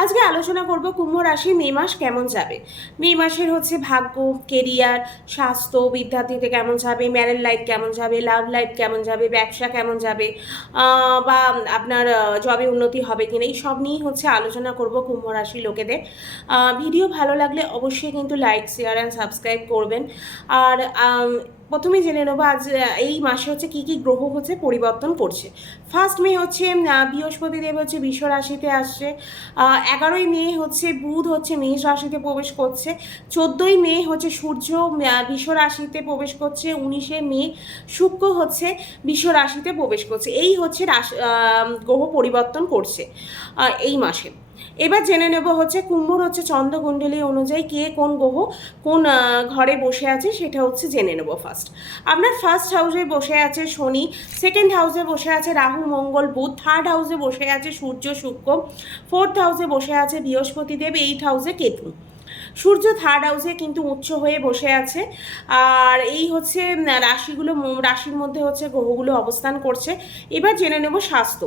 আজকে আলোচনা করব কুম্ভ রাশি মে মাস কেমন যাবে? মে মাসের হচ্ছে ভাগ্য কেরিয়ার স্বাস্থ্য, বিদ্যার্থীতে কেমন যাবে ম্যারেল লাইফ কেমন যাবে লাভ লাইফ কেমন যাবে, ব্যবসা কেমন যাবে বা আপনার জবে উন্নতি হবে কিনা, এই সব নিয়েই হচ্ছে আলোচনা করব কুম্ভ রাশি লোকেদের। ভিডিও ভালো লাগলে অবশ্যই কিন্তু লাইক শেয়ার অ্যান্ড সাবস্ক্রাইব করবেন। আর প্রথমে জেনে নেব আজ এই মাসে হচ্ছে কি কি গ্রহ হচ্ছে পরিবর্তন করছে। ফার্স্ট মে হচ্ছে বৃহস্পতি দেব হচ্ছে বিশ্ব রাশিতে আসছে। এগারোই মে হচ্ছে বুধ হচ্ছে মেষ রাশিতে প্রবেশ করছে। চোদ্দোই মে হচ্ছে সূর্য বিশ্ব রাশিতে প্রবেশ করছে। উনিশে মে শুক্র হচ্ছে বিশ্ব রাশিতে প্রবেশ করছে। এই হচ্ছে রাশি গ্রহ পরিবর্তন করছে এই মাসে। এবার জেনে নেব হচ্ছে কুম্ভর হচ্ছে চন্দ্রকুণ্ডলী অনুযায়ী কে কোন গ্রহ কোন ঘরে বসে আছে সেটা হচ্ছে জেনে নেব ফার্স্ট আপনার ফার্স্ট হাউসে বসে আছে শনি সেকেন্ড হাউসে বসে আছে রাহু, মঙ্গল, বুধ থার্ড হাউসে বসে আছে সূর্য, শুক্র ফোর্থ হাউসে বসে আছে বৃহস্পতি দেব এইট হাউসে কেতু। সূর্য থার্ড হাউসে কিন্তু উচ্চ হয়ে বসে আছে, আর এই হচ্ছে রাশিগুলো রাশির মধ্যে হচ্ছে গ্রহগুলো অবস্থান করছে। এবার জেনে নেব স্বাস্থ্য।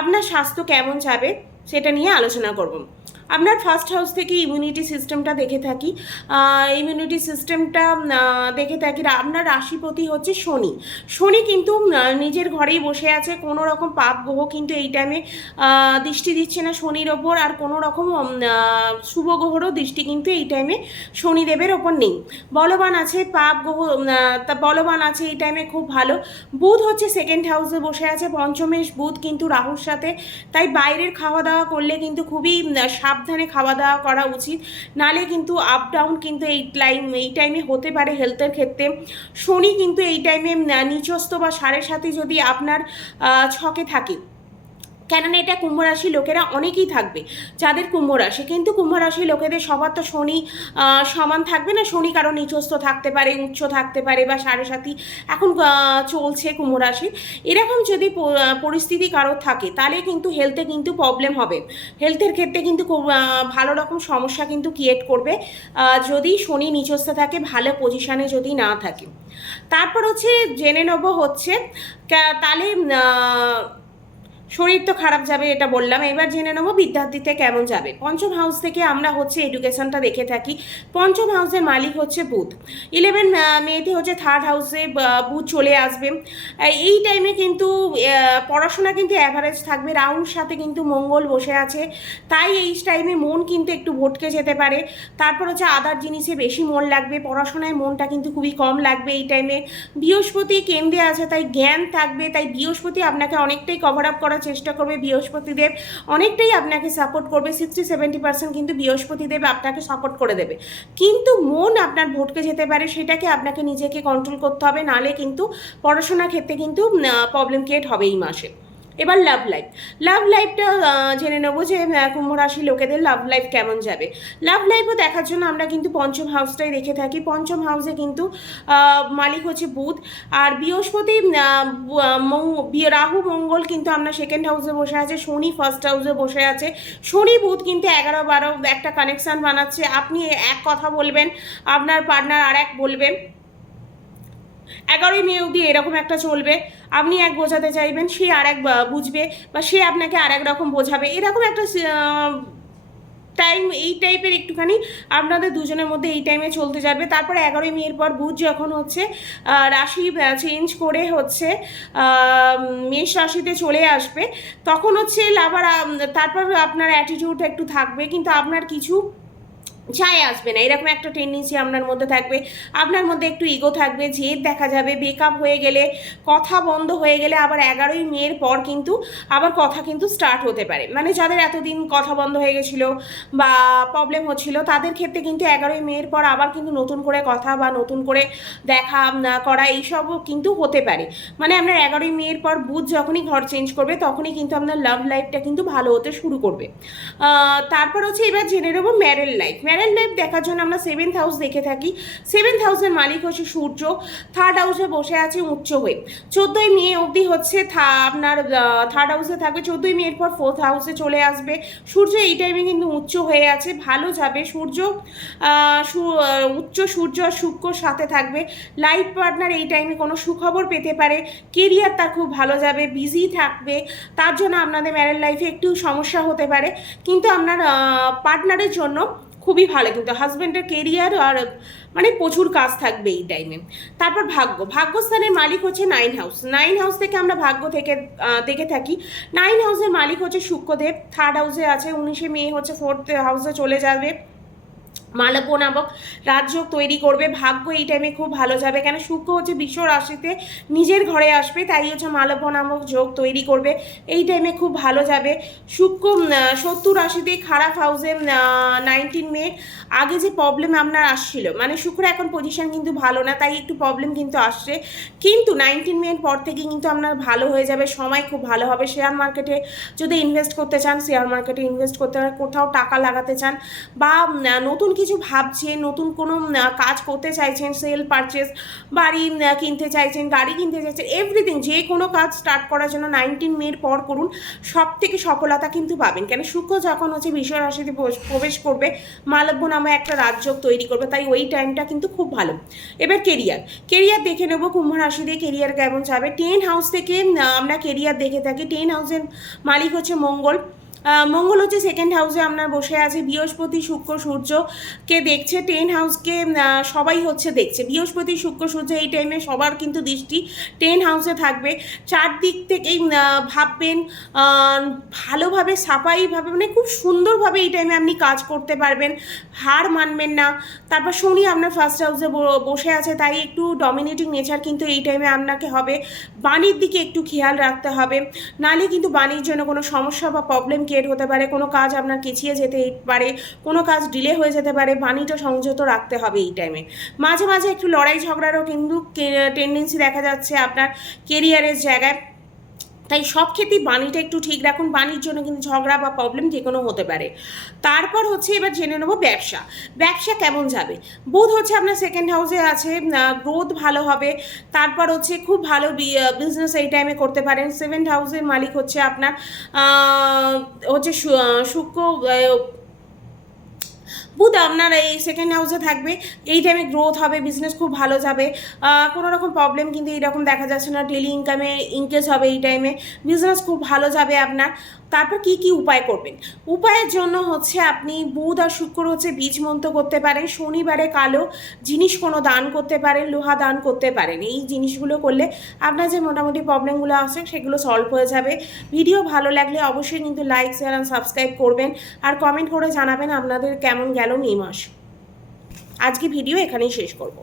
আপনার স্বাস্থ্য কেমন যাবে? সেটা নিয়ে আলোচনা করব। আপনার ফার্স্ট হাউস থেকে ইমিউনিটি সিস্টেমটা দেখে থাকি। ইমিউনিটি সিস্টেমটা দেখে থাকি আপনার রাশিপতি হচ্ছে শনি। শনি কিন্তু নিজের ঘরেই বসে আছে কোনো রকম পাপ গ্রহ কিন্তু এই টাইমে দৃষ্টি দিচ্ছে না শনির ওপর আর কোনো রকম শুভ গ্রহরও দৃষ্টি কিন্তু এই টাইমে শনিদেবের ওপর নেই। বলবান আছে পাপ গ্রহ বলবান আছে এই টাইমে খুব ভালো। বুধ হচ্ছে সেকেন্ড হাউসে বসে আছে পঞ্চমেশ বুধ কিন্তু রাহুর সাথে। তাই বাইরের খাওয়া দাওয়া করলে কিন্তু খুবই উম, সাবধানে খাওয়া দাওয়া করা উচিত। নালে কিন্তু আপ ডাউন কিন্তু এই টাইম এই টাইমে হতে পারে হেলথের ক্ষেত্রে। শনি কিন্তু এই টাইমে নিচস্ত বা সাড়ে সাথে যদি আপনার ছকে থাকে। কেননা এটা কুম্ভ রাশি লোকেরা অনেকেই থাকবে। যাদের কুম্ভ রাশি, কিন্তু কুম্ভ রাশি লোকেদের সবার তো শনি সমান থাকবে না। শনি কারও নিচস্থ থাকতে পারে, উচ্চ থাকতে পারে বা সাড়ে সাথী এখন চলছে কুম্ভ রাশি এরকম যদি পরিস্থিতি কারোর থাকে, তাহলে কিন্তু হেলথে কিন্তু প্রবলেম হবে। হেলথের ক্ষেত্রে কিন্তু ভালো রকম সমস্যা কিন্তু ক্রিয়েট করবে। যদি শনি নিচস্থ থাকে, ভালো পজিশানে যদি না থাকে। তারপর হচ্ছে, জেনে নেব হচ্ছে তাহলে শরীর তো খারাপ যাবে, এটা বললাম। এবার জেনে নেব বিদ্যার্থীতে কেমন যাবে। পঞ্চম হাউস থেকে আমরা হচ্ছে এডুকেশনটা দেখে থাকি। পঞ্চম হাউসের মালিক হচ্ছে বুধ। ইলেভেন মেয়েতে হচ্ছে থার্ড হাউসে বুধ চলে আসবে। এই টাইমে কিন্তু পড়াশোনা কিন্তু অ্যাভারেজ থাকবে। রাহুর সাথে কিন্তু মঙ্গল বসে আছে। তাই এই টাইমে মন কিন্তু একটু ভটকে যেতে পারে। তারপর হচ্ছে আদার জিনিসে বেশি মন লাগবে। পড়াশোনায় মনটা কিন্তু খুবই কম লাগবে এই টাইমে বৃহস্পতি কেন্দ্রে আছে, তাই জ্ঞান থাকবে। তাই বৃহস্পতি আপনাকে অনেকটাই কভার আপ করার চেষ্টা করবে বৃহস্পতিদেব। অনেকটাই আপনাকে সাপোর্ট করবে সিক্সটি সেভেন্টি পার্সেন্ট কিন্তু বৃহস্পতিদেব আপনাকে সাপোর্ট করে দেবে। কিন্তু মন আপনার ভোটকে যেতে পারে, সেটাকে আপনাকে নিজেকে কন্ট্রোল করতে হবে, নালে কিন্তু পড়াশোনার ক্ষেত্রে কিন্তু প্রবলেম ক্রিয়েট হবে এই মাসে। এবার লাভ লাইফ লাভ লাইফটা জেনে নেব যে কুম্ভ রাশি লোকেদের লাভ লাইফ কেমন যাবে। লাভ লাইফও দেখার জন্য আমরা কিন্তু পঞ্চম হাউসটাই দেখে থাকি। পঞ্চম হাউসে কিন্তু মালিক হচ্ছে বুধ। আর বৃহস্পতি রাহু, মঙ্গল কিন্তু আমরা সেকেন্ড হাউসে বসে আছে। শনি ফার্স্ট হাউসে বসে আছে। শনি, বুধ কিন্তু এগারো, বারো একটা কানেকশন বানাচ্ছে। আপনি এক কথা বলবেন, আপনার পার্টনার আর এক বলবেন। এগারোই মে অবধি এরকম একটা চলবে। আপনি এক বোঝাতে চাইবেন, সে আর এক বুঝবে বা সে আপনাকে আর এক রকম বোঝাবে। এরকম একটা টাইম এই টাইপের একটুখানি আপনাদের দুজনের মধ্যে এই টাইমে চলতে যাবে। তারপরে এগারোই মেয়ের পর বুধ যখন হচ্ছে রাশি চেঞ্জ করে হচ্ছে মেষ রাশিতে চলে আসবে, তখন হচ্ছে আবার তারপর আপনার অ্যাটিটিউড একটু থাকবে। কিন্তু আপনার কিছু যায় আসবে না। এরকম একটা টেন্ডেন্সি আপনার মধ্যে থাকবে। আপনার মধ্যে একটু ইগো থাকবে, জেদ দেখা যাবে বেকআপ হয়ে গেলে, কথা বন্ধ হয়ে গেলে আবার এগারোই মেয়ের পর কিন্তু আবার কথা কিন্তু স্টার্ট হতে পারে। মানে যাদের এতদিন কথা বন্ধ হয়ে গেছিল বা প্রবলেম হচ্ছিল, তাদের ক্ষেত্রে কিন্তু এগারোই মেয়ের পর আবার কিন্তু নতুন করে কথা বা নতুন করে দেখা করা, এইসবও কিন্তু হতে পারে। মানে আপনার এগারোই মেয়ের পর বুধ যখনই ঘর চেঞ্জ করবে, তখনই কিন্তু আপনার লাভ লাইফটা কিন্তু ভালো হতে শুরু করবে। তারপর হচ্ছে এবার জেনে নেব ম্যারেল লাইফ ম্যারেল লাইফ দেখার জন্য আমরা সেভেন্থ হাউস দেখে থাকি। সেভেন্থ হাউসের মালিক হচ্ছে সূর্য। থার্ড হাউসে বসে আছে উচ্চ হয়ে। চোদ্দোই মে অবধি হচ্ছে আপনার থার্ড হাউসে থাকবে। চোদ্দোই মেয়ের পর ফোর্থ হাউসে চলে আসবে। সূর্য এই টাইমে কিন্তু উচ্চ হয়ে আছে, ভালো যাবে। সূর্য উচ্চ সূর্য আর শুক্র সাথে থাকবে। লাইফ পার্টনার এই টাইমে কোনো সুখবর পেতে পারে। কেরিয়ার তার খুব ভালো যাবে বিজি থাকবে। তার জন্য আপনাদের ম্যারেজ লাইফে একটু সমস্যা হতে পারে। কিন্তু আপনার পার্টনারের জন্য খুবই ভালো কিন্তু হাজব্যান্ডের কেরিয়ার আর মানে প্রচুর কাজ থাকবে এই টাইমে তারপর ভাগ্য। ভাগ্যস্থানের মালিক হচ্ছে নাইন হাউস নাইন হাউস থেকে আমরা ভাগ্য থেকে দেখে থাকি। নাইন হাউসের মালিক হচ্ছে শুক্রদেব। থার্ড হাউসে আছে, উনিশে মে হচ্ছে ফোর্থ হাউসে চলে যাবে। মালব্য নামক রাজ্য তৈরি করবে। ভাগ্য এই টাইমে খুব ভালো যাবে। কেন? শুক্র হচ্ছে বিশ্ব রাশিতে নিজের ঘরে আসবে, তাই হচ্ছে মালব্য নামক যোগ তৈরি করবে। এই টাইমে খুব ভালো যাবে। শুক্র সত্তর রাশিতে খারাপ হাউসে নাইনটিন মে আগে যে প্রবলেম আপনার আসছিল মানে শুক্র এখন পজিশন কিন্তু ভালো না, তাই একটু প্রবলেম কিন্তু আসছে। কিন্তু নাইনটিন মের পর থেকে কিন্তু আপনার ভালো হয়ে যাবে, সময় খুব ভালো হবে। শেয়ার মার্কেটে যদি ইনভেস্ট করতে চান শেয়ার মার্কেটে ইনভেস্ট করতে কোথাও টাকা লাগাতে চান বা নতুন কিছু ভাবছেন, নতুন কোনো কাজ করতে চাইছেন সেল পারচেস বাড়ি কিনতে চাইছেন, গাড়ি কিনতে চাইছেন এভরিথিং যে কোনো কাজ স্টার্ট করার জন্য নাইনটিন মের পর করুন সব থেকে সফলতা কিন্তু পাবেন। কেন শুক্র যখন হচ্ছে বিশ্ব রাশিতে প্রবেশ- করবে, মালব্য নামে একটা রাজ্য তৈরি করবে, তাই ওই টাইমটা কিন্তু খুব ভালো। এবার কেরিয়ার কেরিয়ার দেখে নেব, কুম্ভ রাশি দিয়ে কেরিয়ার কেমন যাবে? টেন হাউস থেকে আমরা কেরিয়ার দেখে থাকি টেন হাউসের মালিক হচ্ছে মঙ্গল। মঙ্গল হচ্ছে সেকেন্ড হাউসে আপনার বসে আছে, বৃহস্পতি, শুক্র সূর্যকে দেখছে টেন হাউসকে সবাই হচ্ছে দেখছে। বৃহস্পতি, শুক্র, সূর্য এই টাইমে সবার কিন্তু দৃষ্টি টেন হাউসে থাকবে। চারদিক থেকেই ভাববেন ভালোভাবে, সাফাইভাবে মানে খুব সুন্দরভাবে এই টাইমে আপনি কাজ করতে পারবেন। হার মানবেন না। তারপর শনি আপনার ফার্স্ট হাউসে বসে আছে, তাই একটু ডমিনেটিং নেচার কিন্তু এই টাইমে আপনাকে হবে। বাণীর দিকে একটু খেয়াল রাখতে হবে। নালে কিন্তু বাণীর জন্য কোনো সমস্যা বা প্রবলেম ক্রিয়েট হতে পারে, কোনো কাজ আপনার পিছিয়ে যেতে পারে, কোনো কাজ ডিলে হয়ে যেতে পারে, বাণীটা সংযত রাখতে হবে এই টাইমে মাঝে মাঝে একটু লড়াই ঝগড়ারও কিন্তু টেন্ডেন্সি দেখা যাচ্ছে আপনার কেরিয়ারের জায়গায়। তাই সব ক্ষেত্রেই বাণীটা একটু ঠিক রাখুন। বাণীর জন্য কিন্তু ঝগড়া বা প্রবলেম যে কোনো হতে পারে। তারপর হচ্ছে এবার জেনে নেব ব্যবসা। ব্যবসা কেমন যাবে? বোধ হচ্ছে আপনার সেকেন্ড হাউসে আছে গ্রোথ ভালো হবে। তারপর হচ্ছে খুব ভালো বিজনেস এই টাইমে করতে পারেন। সেভেন্থ হাউসের মালিক হচ্ছে আপনার হচ্ছে শুক্র বুধ আপনার এই সেকেন্ড হাউসে থাকবে। এই টাইমে গ্রোথ হবে বিজনেস খুব ভালো যাবে। কোনো রকম প্রবলেম কিন্তু এইরকম দেখা যাচ্ছে না ডেলি ইনকামে ইনক্রিজ হবে এই টাইমে বিজনেস খুব ভালো যাবে আপনার। তারপর কি কি উপায় করবেন? উপায়ের জন্য হচ্ছে আপনি বুধ আর শুক্র হচ্ছে বীজ মন্ত্র করতে পারেন। শনিবারে কালো জিনিস কোনো দান করতে পারেন, লোহা দান করতে পারেন। এই জিনিসগুলো করলে আপনার যে মোটামুটি প্রবলেমগুলো আছে সেগুলো সলভ হয়ে যাবে। ভিডিও ভালো লাগলে অবশ্যই কিন্তু লাইক শেয়ার সাবস্ক্রাইব করবেন। আর কমেন্ট করে জানাবেন আপনাদের কেমন গেল মে মাস। আজকে ভিডিও এখানেই শেষ করব।